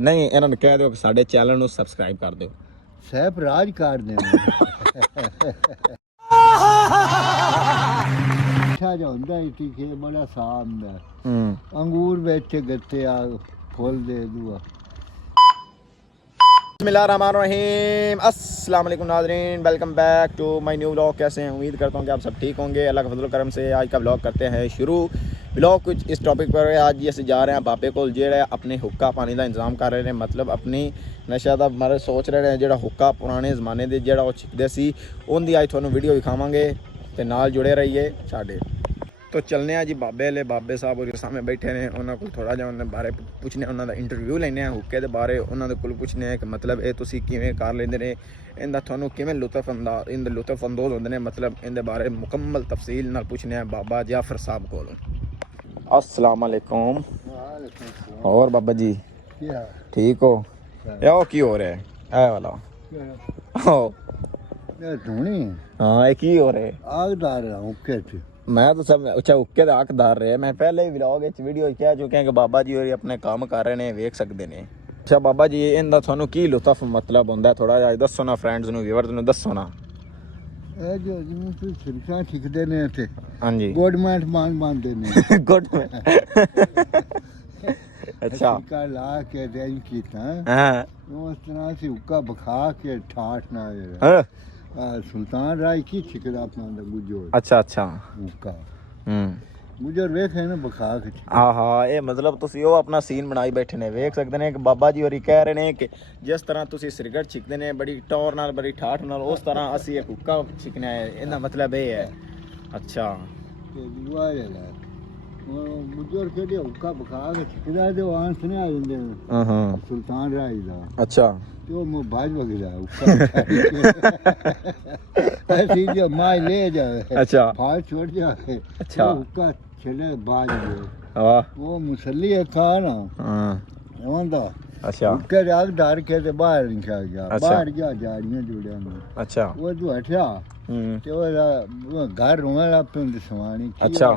ਨਹੀਂ ਇਹਨਾਂ ਨੂੰ ਕਹਿ ਦਿਓ ਕਿ ਸਾਡੇ ਚੈਨਲ ਨੂੰ ਸਬਸਕ੍ਰਾਈਬ ਕਰ ਦਿਓ। ਸਹਿਬ ਰਾਜ ਕਰ ਦੇ ਅੱਛਾ ਜਿਹਾ ਹੁੰਦਾ ਹੀ ਟੀਕੇ ਬੜਾ ਸਾਫ ਹੁੰਦਾ। ਅੰਗੂਰ ਵਿੱਚ ਗੱਤੇ ਆ ਫੁੱਲ ਦੇ ਦੂਆ। बिस्मिल्लाहिर्रहमानिर्रहीम अस्सलाम वालेकुम नाज़रीन, welcome back to my new vlog. कैसे हैं? उम्मीद करता हूँ कि आप सब ठीक होंगे। अल्लाह का फजल करम से आज का व्लॉग करते हैं शुरू। व्लॉग कुछ इस टॉपिक पर है। आज ये जा रहे हैं बाबे को जेड़ा अपने हुक्का पानी का इंतजाम कर रहे हैं, मतलब अपनी नशा का मारे सोच रहे हैं। जेड़ा हुक्का पुराने ज़माने के जेड़ा छिकते सी उनकी अज थोड़ा वीडियो दिखावांगे तो नाल जुड़े रहिए साडे। तो चलने जी बाबे ले बाबे साहब और सामने बैठे ने, उन्होंने को थोड़ा जिहा उन्होंने बारे पुछने, उन्होंने इंटरव्यू लेने हुक्के के बारे उन्होंने को पुछने कि मतलब ये तुसी किवें कर लेंदे ने, इनका थानू किवें लुत्फ अंदोज होंदे ने, मतलब इनके बारे मुकम्मल तफसील नाल पुछने हैं बाबा जाफर साहब कोलों। अस्सलाम वालेकुम। और बाबा जी ठीक हो? यो की हो रहा है? ए वाला हाँ ये की हो रहा है? आगदार हुक्के मैं तो सब अच्छा हुक्के का हकदार रहे। मैं पहले ही व्लॉग वीडियो कह चुके हैं कि बाबा जी और अपने काम कर रहे हैं, वेख सकते हैं। अच्छा बाबा जी इनका थानू की लुत्फ मतलब होंदा थोड़ा जिहा दसो ना, फ्रेंड्स नू व्यूअर्स नू दसो ना। ਇਹ ਜੋ ਜਿਵੇਂ ਤੁਸੀਂ ਸਿਰਕਾ ਠਿਕਦੇ ਨੇ ਇੱਥੇ ਹਾਂਜੀ ਗਵਰਨਮੈਂਟ ਮੰਨਦੇ ਨੇ ਗੁੱਡ ਅੱਛਾ ਸਿਰਕਾ ਲਾ ਕੇ ਰੈਂਜ ਕੀਤਾ ਹਾਂ ਉਸ ਤਰ੍ਹਾਂ ਸੀ ਹੁੱਕਾ ਬਖਾ ਕੇ ਠਾਠ ਨਾ ਹਾਂ ਸੁਲਤਾਨ ਰਾਏ ਕੀ ਠਿਕਦਾ ਆਪਣਾ ਦਾ ਗੁਜੋ ਅੱਛਾ ਅੱਛਾ ਹੁੱਕਾ ਗੁਜਰ ਵੇਖੇ ਨਾ ਬਖਾ ਕੇ ਹਾਂ ਇਹ ਮਤਲਬ ਤੁਸੀਂ ਉਹ ਆਪਣਾ ਸੀਨ ਬਣਾਈ ਬੈਠੇ ਨੇ, ਵੇਖ ਸਕਦੇ ਨੇ ਕਿ ਬਾਬਾ ਜੀ ਹੋਰੀ ਕਹਿ ਰਹੇ ਨੇ ਕਿ ਜਿਸ ਤਰ੍ਹਾਂ ਤੁਸੀਂ ਸਿਰਗਟ ਛਿਕਦੇ ਨੇ ਬੜੀ ਟੌਰ ਨਾਲ ਬੜੀ ਠਾਠ ਨਾਲ, ਉਸ ਤਰ੍ਹਾਂ ਅਸੀਂ ਇੱਕ ਹੁੱਕਾ ਛਿਕਣਾ ਹੈ। ਇਹਦਾ ਮਤਲਬ ਇਹ ਹੈ। ਅੱਛਾ ਤੇ ਦੁਆ ਲੈ ਉਹ ਗੁਜਰ ਕਿਹੜੇ ਹੁੱਕਾ ਬਖਾ ਕੇ ਛਿਕਦਾ ਤੇ ਆਂਸ ਨੇ ਆ ਜਾਂਦੇ ਨੇ। ਹਾਂ ਸੁਲਤਾਨ ਰਾਏ ਦਾ ਅੱਛਾ ਤੇ ਉਹ ਮੋ ਬਾਜ ਵਗਦਾ ਹੁੱਕਾ ऐसी जो माय ले जाए अच्छा फाल छोड़ जाए अच्छा हुक्का चले बाज वो मुसल्ली खा ना होंदा अच्छा हुक्के राग डार के ते बाहर निकल गया बाहर गया जाड़ियां जुड़ियां अच्छा वो जो हटया ते वो घर रोने लग पे उनकी सवानी अच्छा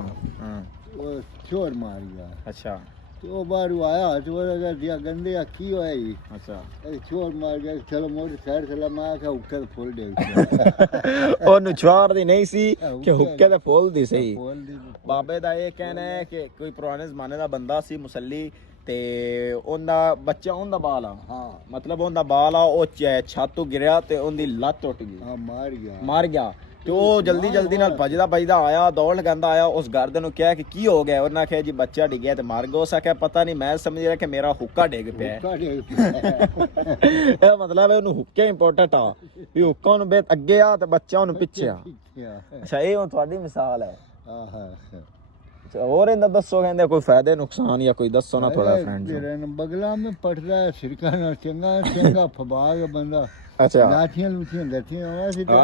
वो चोर मार गया अच्छा तो बाहर आया तो वो दिया गंदे की होया अच्छा चोर मार गया। चलो मोटर खैर चला मैं आखा हुक्के ते फुल दे ओनु छवार दी नहीं सी कि हुक्के ते फुल दी सही। बाबे दा ये कहना है कि कोई पुराने जमाने दा बंदा सी मुसल्ली ते ओंदा बच्चा ओंदा बाल आ हां मतलब ओंदा बाल आ ओ छत तो गिरया ते ओंदी लत टुट गई हां मार गया तो जल्दी जल्दी नाल भजदा आया दौड़ लगांदा आया उस गर्द नूं कहा कि की हो गया, उन्हें आख्या जी बच्चा डिग्या ते मार गया। उस आख्या पता नहीं, मैं समझ रहा कि मेरा हुक्का डिग पिया मतलब उन्हें हुक्के इंपोर्टेंट आ भी हुक्का उन्हें बेत अगे आ ते बच्चा उन्हें पिछे आ। अच्छा ये हुण तुहाडी मिसाल है। और इंदा दसो कहंदे कोई फायदे नुकसान या कोई दसो ना थोड़ा फ्रेंड। बगला में पटदा सिरका ना चंगा फबा के बंदा अच्छा लाठियां लूठियां लठियां ऐसे तो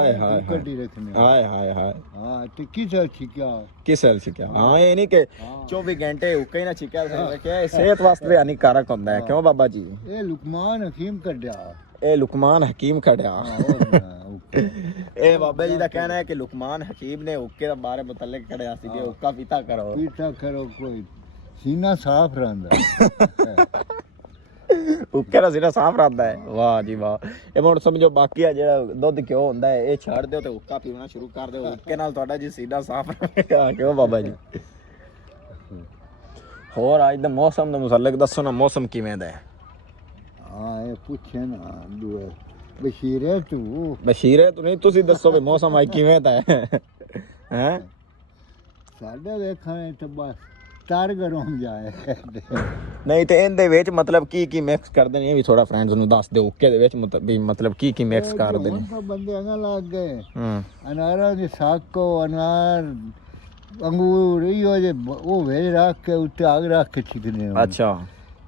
कड्डी रखने हाय हाय हाय हां तो किसल छिक्या हां ये नहीं कि 24 घंटे हुक्का ही ना छिक्या क्या सेहत वास्ते हानिकारक होंदा है। क्यों बाबा जी? ये लुकमान हकीम कड्या ए लुकमान हकीम कड्या ए बाबा जी दा कहना है कि लुकमान हकीम ने हुक्के दा बारे मुतल्लिक कड्या सी कि हुक्का पीता करो कोई सीना साफ रहंदा हुक्के दा सीना साफ रहता है। वाह जी वाह। ये हुण समझो बाकी आ जेड़ा दुध घ्यो हुंदा है ये छड़ दिओ ते हुक्का पीना शुरू कर दिओ, हुक्के नाल तुहाडा जी सीना साफ रहेगा। क्यों बाबा जी? होर अज दे मौसम दे मुतल्लिक दसो ना, मौसम किवें दा है? हां ये पुछे ना दुए बशीरे तू नहीं तुसी दसो भी मौसम अज किवें दा है हैं? साडे देखणे ते बस तार गरम जाए नहीं तो इनदे विच मतलब की मिक्स करदे ने, ये भी थोड़ा फ्रेंड्स नु दस दे हुक्के दे विच मतलब की मिक्स करदे ने। बंदे अंगा लग गए अनारा दे साको अनार अंगूर इयो जे ओ वेच रख के उत्ते आग रख के छिकने अच्छा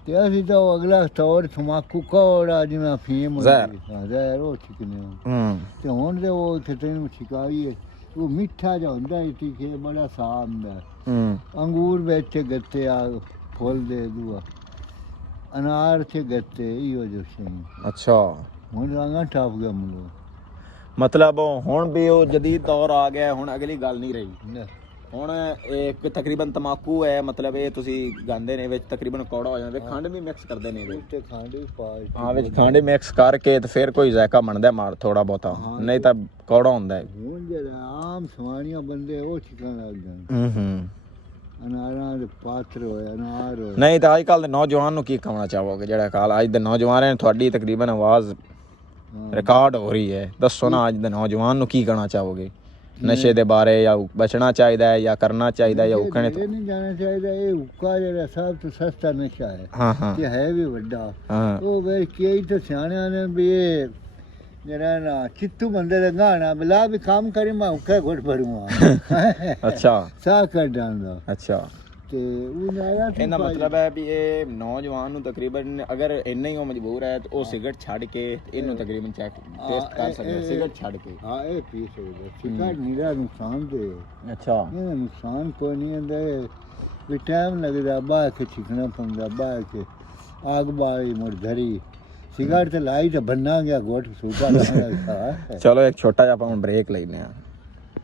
ते असी तो अगला तौर तमाकू कोड़ा जिवें अफीम जहर ओ छिकने ते हुण ते ओ कितने छिकाई है वो मिठा जा हुंदा है तीखे बड़ा साफ हुंदा अंगूर ਵਿੱਚ ਗੱਤੇ ਆ ਫੁੱਲ ਦੇ ਦੂਆ ਅਨਾਰ ਚ ਗੱਤੇ ਇਹੋ ਜੋ ਸੀ ਅੱਛਾ ਹੁਣ ਰੰਗਾ ਟਾਪ ਗਿਆ ਮੁੰਡਾ मतलब हुण भी वो जदीद दौर आ गया, हुण अगली गल नहीं रही ਹੁਣ ਇੱਕ ਤਕਰੀਬਨ ਤਮਾਕੂ ਹੈ, ਮਤਲਬ ਇਹ ਤੁਸੀਂ ਗਾਉਂਦੇ ਨੇ ਵਿੱਚ ਤਕਰੀਬਨ ਕੌੜਾ ਹੋ ਜਾਂਦਾ, ਖੰਡ ਵੀ ਮਿਕਸ ਕਰਦੇ ਨੇ ਇਹਦੇ ਤੇ ਖੰਡ ਵੀ ਪਾ ਹਾਂ ਵਿੱਚ ਖੰਡ ਮਿਕਸ ਕਰਕੇ ਤੇ ਫਿਰ ਕੋਈ ਜ਼ਾਇਕਾ ਬਣਦਾ ਮਾਰ ਥੋੜਾ ਬਹੁਤਾ, ਨਹੀਂ ਤਾਂ ਕੌੜਾ ਹੁੰਦਾ ਹੈ। ਹੁਣ ਜਿਹੜਾ ਆਮ ਸਵਾਣੀਆਂ ਬੰਦੇ ਉਹ ਚਿਕਨ ਲੱਗ ਜਾਂਦੇ ਅਨਾਰਾਂ ਦੇ ਪਾਤਰ ਹੋਏ ਅਨਾਰ ਹੋਏ। ਨਹੀਂ ਤਾਂ ਅੱਜ ਕੱਲ੍ਹ ਦੇ ਨੌਜਵਾਨ ਨੂੰ ਕੀ ਕਹਣਾ ਚਾਹੋਗੇ, ਜਿਹੜਾ ਕਾਲ ਅੱਜ ਦੇ ਨੌਜਵਾਨ ਨੇ ਤੁਹਾਡੀ ਤਕਰੀਬਨ ਆਵਾਜ਼ ਰਿਕਾਰਡ ਹੋ ਰਹੀ ਹੈ, ਦੱਸੋ ਨਾ ਅੱਜ ਦੇ ਨੌਜਵਾਨ ਨੂੰ ਕੀ ਕਹਿਣਾ ਚਾਹੋਗੇ ਨਸ਼ੇ ਦੇ ਬਾਰੇ, ਜਾਂ ਬਚਣਾ ਚਾਹੀਦਾ ਹੈ ਜਾਂ ਕਰਨਾ ਚਾਹੀਦਾ ਜਾਂ ਹੁੱਕਣੇ ਇਹ ਨਹੀਂ ਜਾਣਾ ਚਾਹੀਦਾ। ਇਹ ਹੁੱਕਾ ਜਿਹੜਾ ਸਭ ਤੋਂ ਸਸਤਾ ਨਸ਼ਾ ਹੈ ਹਾਂ ਤੇ ਹੈ ਵੀ ਵੱਡਾ। ਹਾਂ ਉਹ ਵੇ ਕਈ ਤਾਂ ਸਿਆਣਿਆਂ ਨੇ ਵੀ ਇਹ ਜਿਹੜਾ ਨਾ ਚਿੱਤੂ ਬੰਦੇ ਦਾ ਗਾਣਾ ਬਿਲਾ ਵੀ ਕੰਮ ਕਰੀ ਮੈਂ ਹੁੱਕਾ ਘੁੱਟ ਭਰੂੰਗਾ ਅੱਛਾ ਸਾਹ ਕੱਢ ਜਾਂਦਾ। ਅੱਛਾ ਤੇ ਉਹ ਨਾਇਆ ਇਹਦਾ ਮਤਲਬ ਹੈ ਵੀ ਇਹ ਨੌਜਵਾਨ ਨੂੰ ਤਕਰੀਬਨ ਅਗਰ ਇੰਨਾ ਹੀ ਉਹ ਮਜਬੂਰ ਹੈ ਤੇ ਉਹ ਸਿਗਰਟ ਛੱਡ ਕੇ ਇਹਨੂੰ ਤਕਰੀਬਨ ਚੈੱਕ ਟੈਸਟ ਕਰ ਸਕਦਾ ਸਿਗਰਟ ਛੱਡ ਕੇ। ਹਾਂ ਇਹ ਪੀ ਸਕਦਾ। ਸਿਗਰਟ ਨੀਰਾ ਨੁਕਸਾਨ ਦੇ। ਅੱਛਾ ਇਹ ਨੁਕਸਾਨ ਕੋਈ ਨਹੀਂ ਹੁੰਦਾ। ਵੀ ਟਾਈਮ ਲੱਗਦਾ ਬਾਹਰ ਕੇ ਚਿਕਣਾ ਪੈਂਦਾ, ਬਾਹਰ ਕੇ ਆਗ ਬਾਲੀ ਮੁੜ ਧਰੀ ਸਿਗਰਟ ਤੇ ਲਾਈ ਤੇ ਬੰਨਾ ਗਿਆ ਗੋਟ ਸੂਪਾ ਲਾਇਆ। ਚਲੋ ਇੱਕ ਛੋਟਾ ਜਿਹਾ ਆਪਾਂ ਹੁਣ ਬ੍ਰੇਕ ਲੈਨੇ ਆ।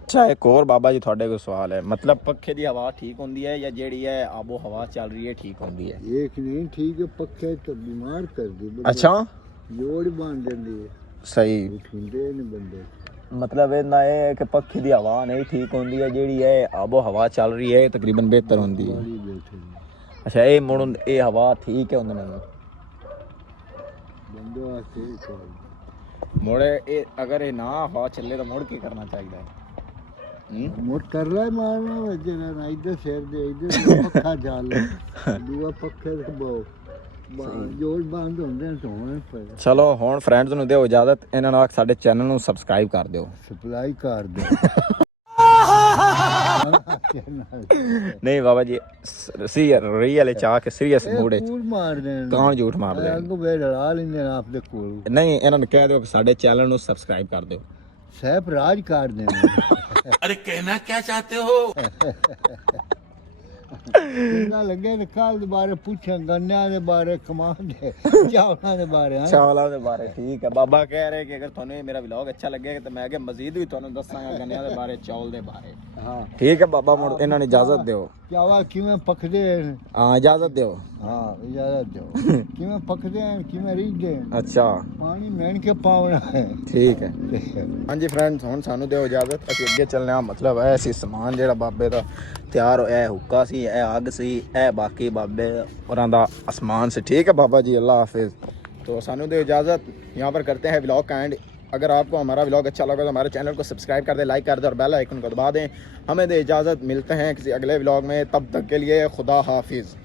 ਅੱਛਾ ਇੱਕ ਹੋਰ ਬਾਬਾ ਜੀ ਤੁਹਾਡੇ ਕੋਲ ਸਵਾਲ ਹੈ, ਮਤਲਬ ਪੱਖੇ ਦੀ ਹਵਾ ਠੀਕ ਹੁੰਦੀ ਹੈ ਜਾਂ ਜਿਹੜੀ ਹੈ ਆਬੋ ਹਵਾ ਚੱਲ ਰਹੀ ਹੈ ਠੀਕ ਹੁੰਦੀ ਹੈ? ਇੱਕ ਨਹੀਂ ਠੀਕ ਹੈ, ਪੱਖੇ ਤੋਂ ਬਿਮਾਰ ਕਰਦੀ। ਅੱਛਾ ਜੋੜ ਬਣ ਜਾਂਦੀ ਹੈ। ਸਹੀ ਉਠਿੰਦੇ ਨੇ ਬੰਦੇ। ਮਤਲਬ ਇਹਦਾ ਇਹ ਹੈ ਕਿ ਪੱਖੇ ਦੀ ਹਵਾ ਨਹੀਂ ਠੀਕ ਹੁੰਦੀ ਹੈ, ਜਿਹੜੀ ਹੈ ਆਬੋ ਹਵਾ ਚੱਲ ਰਹੀ ਹੈ ਤਕਰੀਬਨ ਬਿਹਤਰ ਹੁੰਦੀ ਹੈ। ਅੱਛਾ ਇਹ ਮੁੜ ਇਹ ਹਵਾ ਠੀਕ ਹੈ ਉਹਨਾਂ ਨੂੰ ਬੰਦੇ ਵਾਸਤੇ ਮੁੜ ਇਹ ਅਗਰ ਇਹ ਨਾ ਹਵਾ ਚੱਲੇ ਤਾਂ ਮੁੜ ਕੀ ਕਰਨਾ ਚਾਹੀਦਾ ਹੈ? ਮੋਟ ਕਰ ਲੈ ਮਾਰਨਾ ਵਜਣਾ ਨਾ ਇੱਧਰ ਸਿਰ ਦੇ ਇੱਧਰ ਪੱਖਾ ਜਾਲ ਦੂਆ ਪੱਖੇ ਦੇ ਬੋ ਜੋੜ ਬੰਦ ਹੁੰਦੇ ਨੇ ਧੋਣ ਪਏ। ਚਲੋ ਹੁਣ ਫਰੈਂਡਸ ਨੂੰ ਦਿਓ ਇਜਾਜ਼ਤ, ਇਹਨਾਂ ਨਾਲ ਸਾਡੇ ਚੈਨਲ ਨੂੰ ਸਬਸਕ੍ਰਾਈਬ ਕਰ ਦਿਓ। ਸਪਲਾਈ ਕਰ ਦੇ। ਨਹੀਂ ਬਾਬਾ ਜੀ ਰੀਅਲ ਚਾਹ ਕੇ ਸੀਰੀਅਸ ਮੂਡ ਵਿੱਚ ਕੂੜ ਮਾਰਦੇ ਨੇ। ਕੌਣ ਝੂਠ ਮਾਰਦੇ ਅੱਗੋਂ ਵੇ ਲੜਾ ਲੈਂਦੇ ਨੇ ਆਪਦੇ ਕੋਲ। ਨਹੀਂ ਇਹਨਾਂ ਨੂੰ ਕਹਿ ਦਿਓ ਕਿ ਸਾਡੇ ਚੈਨਲ ਨੂੰ ਸਬਸਕ੍ਰਾਈਬ ਕਰ ਦਿਓ। ਸਹਿਬ ਰਾਜ ਕਰ ਦੇਣੇ। अरे कहना क्या चाहते हो? ਕਿੰਨਾ ਲੱਗੇ ਤੇ ਕੱਲ ਦੇ ਬਾਰੇ ਪੁੱਛਾਂ, ਗੰਨਿਆਂ ਦੇ ਬਾਰੇ, ਕਮਾਨ ਦੇ ਚਾਵਲਾਂ ਦੇ ਬਾਰੇ। ਚਾਵਲਾਂ ਦੇ ਬਾਰੇ ਠੀਕ ਹੈ। ਬਾਬਾ ਕਹਿ ਰਹੇ ਕਿ ਅਗਰ ਤੁਹਾਨੂੰ ਇਹ ਮੇਰਾ ਵਲੌਗ ਅੱਛਾ ਲੱਗੇਗਾ ਤਾਂ ਮੈਂ ਅੱਗੇ ਮਜ਼ੀਦ ਵੀ ਤੁਹਾਨੂੰ ਦੱਸਾਂਗਾ ਗੰਨਿਆਂ ਦੇ ਬਾਰੇ, ਚੌਲ ਦੇ ਬਾਰੇ। ਹਾਂ ਠੀਕ ਹੈ ਬਾਬਾ, ਮੁੜ ਇਹਨਾਂ ਨੂੰ ਇਜਾਜ਼ਤ ਦਿਓ। ਚਾਵਲ ਕਿਵੇਂ ਪੱਕਦੇ ਨੇ? ਹਾਂ ਇਜਾਜ਼ਤ ਦਿਓ। ਹਾਂ ਇਜਾਜ਼ਤ ਦਿਓ। ਕਿਵੇਂ ਪੱਕਦੇ ਨੇ, ਕਿਵੇਂ ਰੀਝਦੇ ਨੇ? ਅੱਛਾ ਪਾਣੀ ਮਿਹਨ ਕੇ ਪਾਉਣਾ ਹੈ। ਠੀਕ ਹੈ। ਹਾਂਜੀ ਫਰੈਂਡਸ ਹੁਣ ਸਾਨੂੰ ਦਿਓ ਇਜਾਜ਼ਤ, ਅਸੀਂ ਅੱਗੇ ਚੱਲਦੇ ਹਾਂ। ਮਤਲਬ ਇਹ ਸੀ ਸਮਾਨ ਜਿਹੜਾ ਬਾਬੇ ਦਾ ਤਿਆਰ ਹੋਇਆ, ਇਹ ਹੁੱਕਾ ਸੀ, ਇਹ ਅੱਗ ਸੀ, ਇਹ बाकी बाबे और आसमान से। ठीक है बाबा जी, अल्लाह हाफिज़। तो सानू दे इजाज़त, यहाँ पर करते हैं व्लॉग का एंड। अगर आपको हमारा व्लॉग अच्छा लगा तो हमारे चैनल को सब्सक्राइब कर दें, लाइक कर दें और बेल आइकन को दबा दें। हमें दे इजाज़त, मिलते हैं किसी अगले व्लॉग में, तब तक के लिए खुदा हाफिज़।